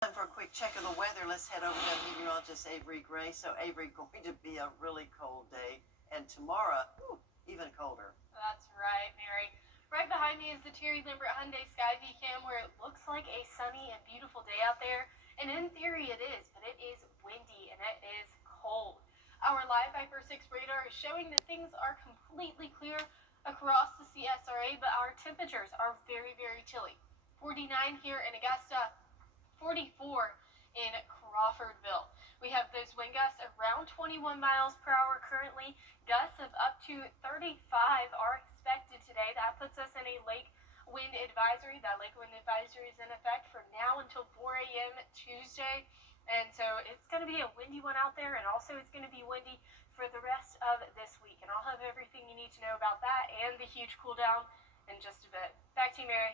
Time for a quick check of the weather. Let's head over to meteorologist Avery Gray. So, Avery, going to be a really cold day, and tomorrow, even colder. That's right, Mary. Right behind me is the Terry Lambert Hyundai Sky View Cam, where it looks like a sunny and beautiful day out there. And in theory, it is, but it is windy and it is cold. Our live Viper 6 radar is showing that things are completely clear across the CSRA, but our temperatures are very, very chilly. 49 here in Augusta, 44 in Crawfordville. We have those wind gusts around 21 miles per hour currently. Gusts of up to 35 are expected today. That puts us in a lake wind advisory. That lake wind advisory is in effect from now until 4 a.m. Tuesday. And so it's going to be a windy one out there, and also it's going to be windy for the rest of this week. And I'll have everything you need to know about that and the huge cool down in just a bit. Back to you, Mary.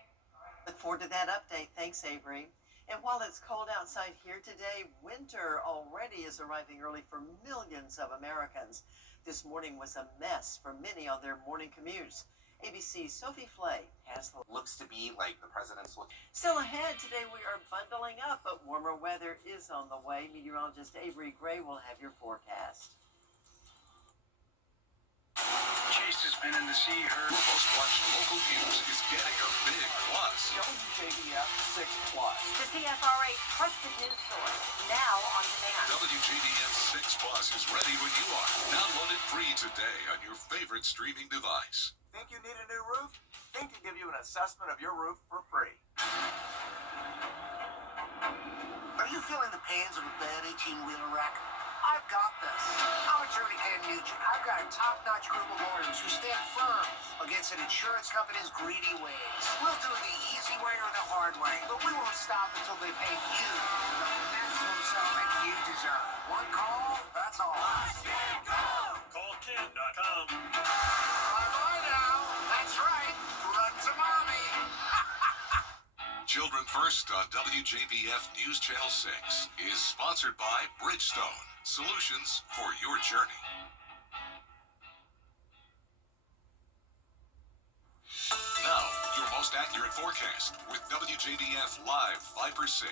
Look forward to that update. Thanks, Avery. And while it's cold outside here today, winter already is arriving early for millions of Americans. This morning was a mess for many on their morning commutes. ABC's Sophie Flay has the looks to be like the president's look. Still ahead today, we are bundling up, but warmer weather is on the way. Meteorologist Avery Gray will have your forecast. Chase has been in the sea herd. Your most watched local news is getting a big plus. WJBF 6 Plus. The CSRA's trusted news source, now on demand. WJBF 6 Plus is ready when you are. Download it free today on your favorite streaming device. Think you need a new roof? Think to give you an assessment of your roof for free. Are you feeling the pains of a bad 18-wheeler wreck? I've got this. I'm Attorney Dan Nugent. I've got a top-notch group of lawyers who stand firm against an insurance company's greedy ways. We'll do it the easy way or the hard way, but we won't stop until they pay you the maximum settlement you deserve. One call, that's all. Call Ken.com. Bye-bye now. That's right. Run to mommy. Children First on WJBF News Channel 6 is sponsored by Bridgestone, solutions for your journey. Now, your most accurate forecast with WJBF Live Viper 6.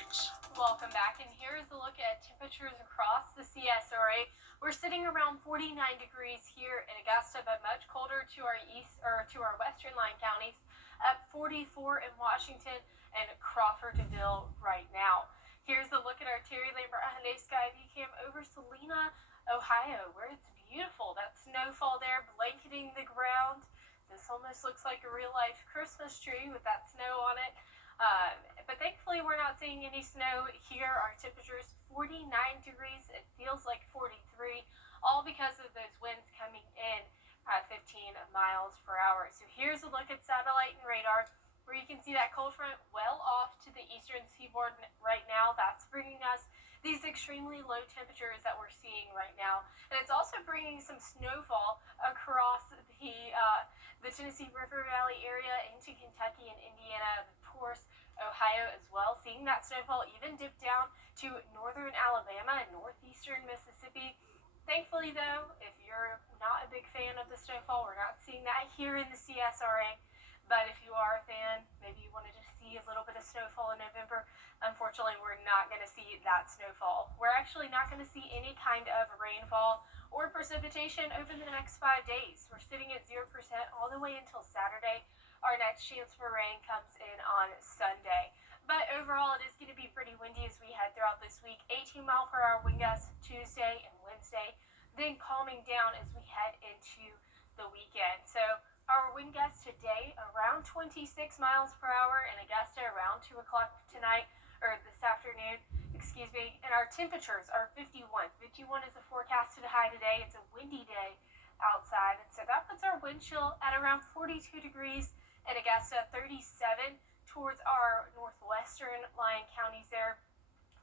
Welcome back, and here's a look at temperatures across the CSRA. We're sitting around 49 degrees here in Augusta, but much colder to our east or to our western line counties. At 44 in Washington and Crawfordville right now. Here's a look at our Terry Lambert Hyundai Sky View Cam over Salina, Ohio, where it's beautiful. That snowfall there blanketing the ground. This almost looks like a real-life Christmas tree with that snow on it. But thankfully, we're not seeing any snow here. Our temperature is 49 degrees. It feels like 43, all because of those winds coming in at 15 miles per hour. So here's a look at satellite and radar, where you can see that cold front well off to the eastern seaboard right now. That's bringing us these extremely low temperatures that we're seeing right now. And it's also bringing some snowfall across the Tennessee River Valley area into Kentucky and Indiana, of course, Ohio as well. Seeing that snowfall even dip down to northern Alabama and northeastern Mississippi. Thankfully, though, if you're not a big fan of the snowfall, we're not seeing that here in the CSRA. But if you are a fan, maybe you wanted to see a little bit of snowfall in November, unfortunately, we're not going to see that snowfall. We're actually not going to see any kind of rainfall or precipitation over the next 5 days. We're sitting at 0% all the way until Saturday. Our next chance for rain comes in on Sunday. But overall, it is going to be pretty windy as we head throughout this week. 18-mile-per-hour wind gusts Tuesday and Wednesday, then calming down as we head into the weekend. So our wind gusts today around 26 miles per hour in Augusta around 2 o'clock tonight, or this afternoon, and our temperatures are 51. 51 is the forecasted high today. It's a windy day outside, and so that puts our wind chill at around 42 degrees in Augusta, 37 towards our northwestern lying counties there.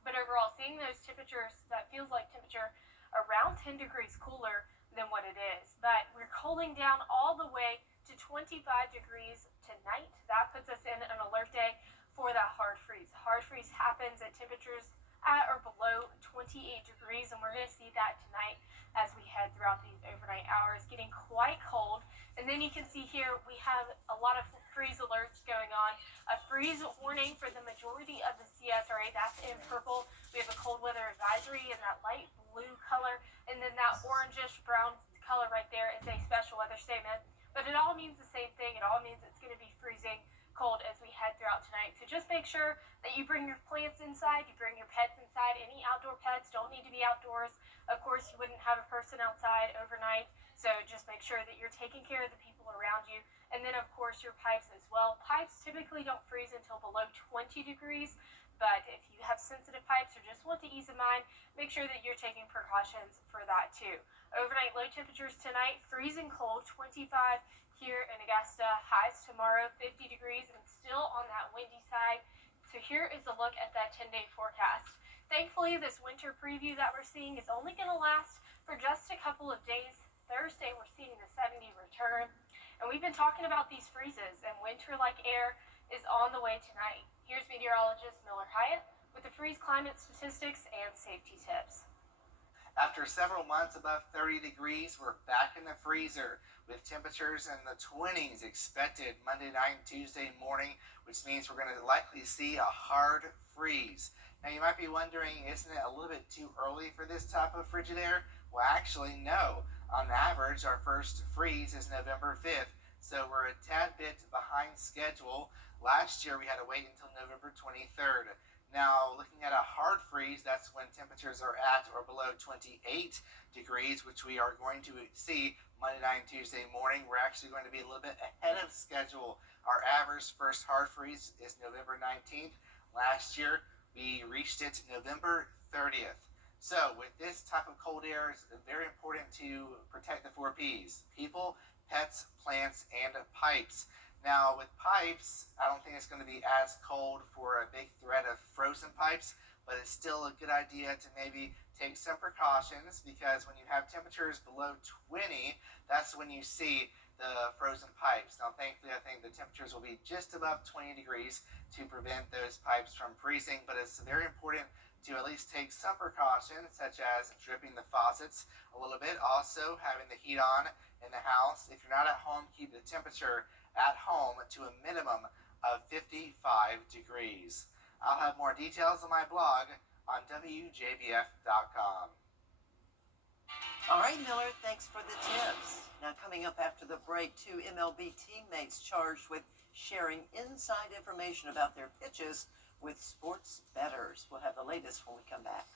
But overall, seeing those temperatures, that feels like temperature around 10 degrees cooler than what it is. But we're cooling down all the way to 25 degrees tonight. That puts us in an alert day for that hard freeze. Hard freeze happens at temperatures at or below 28 degrees, and we're going to see that tonight as we head throughout these overnight hours. Getting quite cold And then you can see here we have a lot of freeze alerts going on. A freeze warning for the majority of the CSRA, that's in purple. We have a cold weather advisory in that light blue color, and then that orangish brown color right there is a special weather statement. But it all means the same thing. It all means it's going to be freezing cold as we head throughout tonight. So just make sure that you bring your plants inside, you bring your pets inside. Any outdoor pets don't need to be outdoors. Of course, you wouldn't have a person outside overnight. So just make sure that you're taking care of the people around you. And then, of course, your pipes as well. Pipes typically don't freeze until below 20 degrees. But if you have sensitive pipes or just want the ease of mind, make sure that you're taking precautions for that too. Overnight low temperatures tonight, freezing cold, 25 here in Augusta. Highs tomorrow, 50 degrees, and still on that windy side. So here is a look at that 10-day forecast. Thankfully, this winter preview that we're seeing is only going to last for just a couple of days. Thursday, we're seeing the 70 return. And we've been talking about these freezes, and winter-like air is on the way tonight. Here's meteorologist Miller Hyatt with the freeze climate statistics and safety tips. After several months above 30 degrees, we're back in the freezer with temperatures in the 20s expected Monday night and Tuesday morning, which means we're going to likely see a hard freeze. Now, you might be wondering, isn't it a little bit too early for this type of frigid air? Well, actually, no. On average, our first freeze is November 5th, so we're a tad bit behind schedule. Last year, we had to wait until November 23rd. Now, looking at a hard freeze, that's when temperatures are at or below 28 degrees, which we are going to see Monday night and Tuesday morning. We're actually going to be a little bit ahead of schedule. Our average first hard freeze is November 19th. Last year, we reached it November 30th. So, with this type of cold air, it's very important to protect the 4 Ps: people, pets, plants, and pipes. Now, with pipes, I don't think it's going to be as cold for a big threat of frozen pipes, but it's still a good idea to maybe take some precautions, because when you have temperatures below 20, that's when you see the frozen pipes. Now, thankfully, I think the temperatures will be just above 20 degrees to prevent those pipes from freezing, but it's very important to at least take some precautions, such as dripping the faucets a little bit, also having the heat on in the house. If you're not at home, keep the temperature at home to a minimum of 55 degrees. I'll have more details on my blog on WJBF.com. All right, Miller, thanks for the tips. Now, coming up after the break, 2 MLB teammates charged with sharing inside information about their pitches with sports bettors. We'll have the latest when we come back.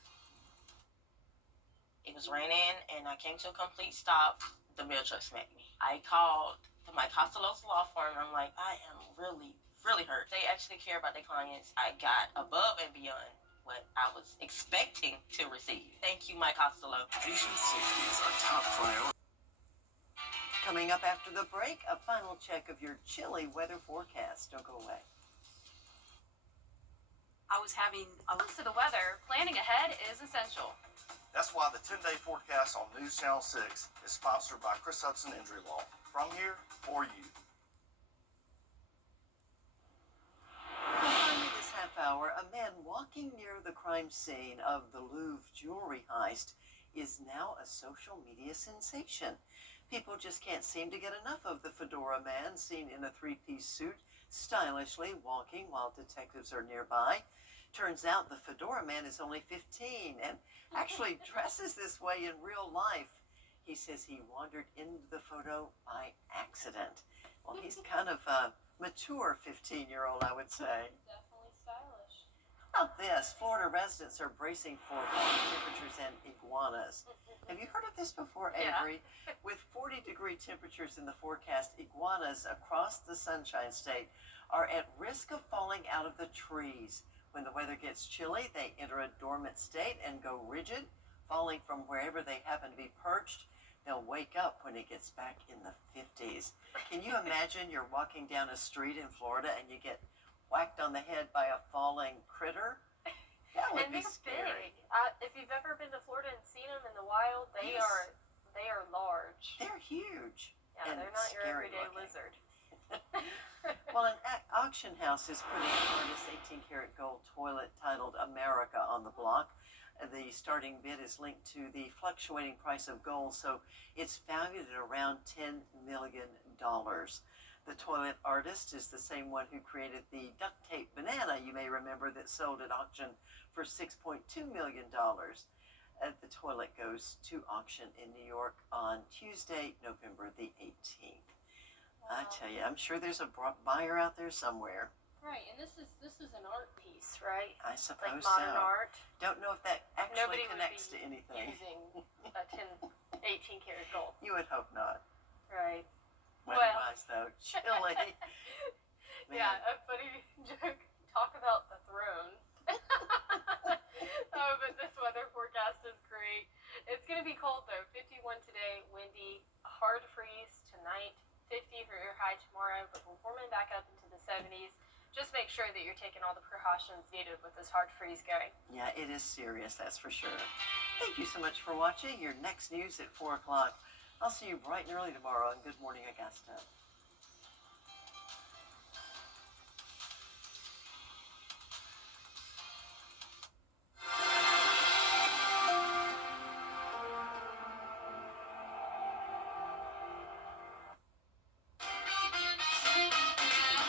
It was raining, and I came to a complete stop. The mail truck smacked me. I called my Costello's law firm, and I'm like, I am really, really hurt. They actually care about their clients. I got above and beyond what I was expecting to receive. Thank you, Mike Costello. Patient safety is our top priority. Coming up after the break, a final check of your chilly weather forecast. Don't go away. I was having a To the weather, planning ahead is essential. That's why the 10-day forecast on News Channel 6 is sponsored by Chris Hudson Injury Law. From here, for you. Finally, this half hour, a man walking near the crime scene of the Louvre jewelry heist is now a social media sensation. People just can't seem to get enough of the fedora man seen in a 3-piece suit, stylishly walking while detectives are nearby. Turns out the fedora man is only 15 and actually dresses this way in real life. He says he wandered into the photo by accident. Well, he's kind of a mature 15-year-old, I would say. Definitely stylish. How about this? Florida residents are bracing for falling temperatures and iguanas. Have you heard of this before, Avery? Yeah. With 40-degree temperatures in the forecast, iguanas across the Sunshine State are at risk of falling out of the trees. When the weather gets chilly, they enter a dormant state and go rigid, falling from wherever they happen to be perched. They'll wake up when it gets back in the 50s. Can you imagine you're walking down a street in Florida and you get whacked on the head by a falling critter? That would And be they're scary. big. If you've ever been to Florida and seen them in the wild, they Yes. are large. They're huge. Yeah, and they're not your scary everyday looking. lizard. Well, an auction house is putting an artist's 18-karat gold toilet titled America on the block. The starting bid is linked to the fluctuating price of gold, so it's valued at around $10 million. The toilet artist is the same one who created the duct tape banana, you may remember, that sold at auction for $6.2 million. The toilet goes to auction in New York on Tuesday, November the 18th. I tell you, I'm sure there's a buyer out there somewhere. Right, and this is an art piece, right? I suppose Like modern so. art. Don't know if that actually Nobody connects to would be anything. using a 18 karat gold. You would hope not. Right. Weather-wise, though, chilly. Yeah, a funny joke. Talk about the throne. Oh, but this weather forecast is great. It's going to be cold, though. 51 today, windy, hard freeze tonight, 50 for your high tomorrow, but we're warming back up into the 70s. Just make sure that you're taking all the precautions needed with this hard freeze going. Yeah, it is serious, that's for sure. Thank you so much for watching. Your next news at 4 o'clock. I'll see you bright and early tomorrow on Good Morning Augusta.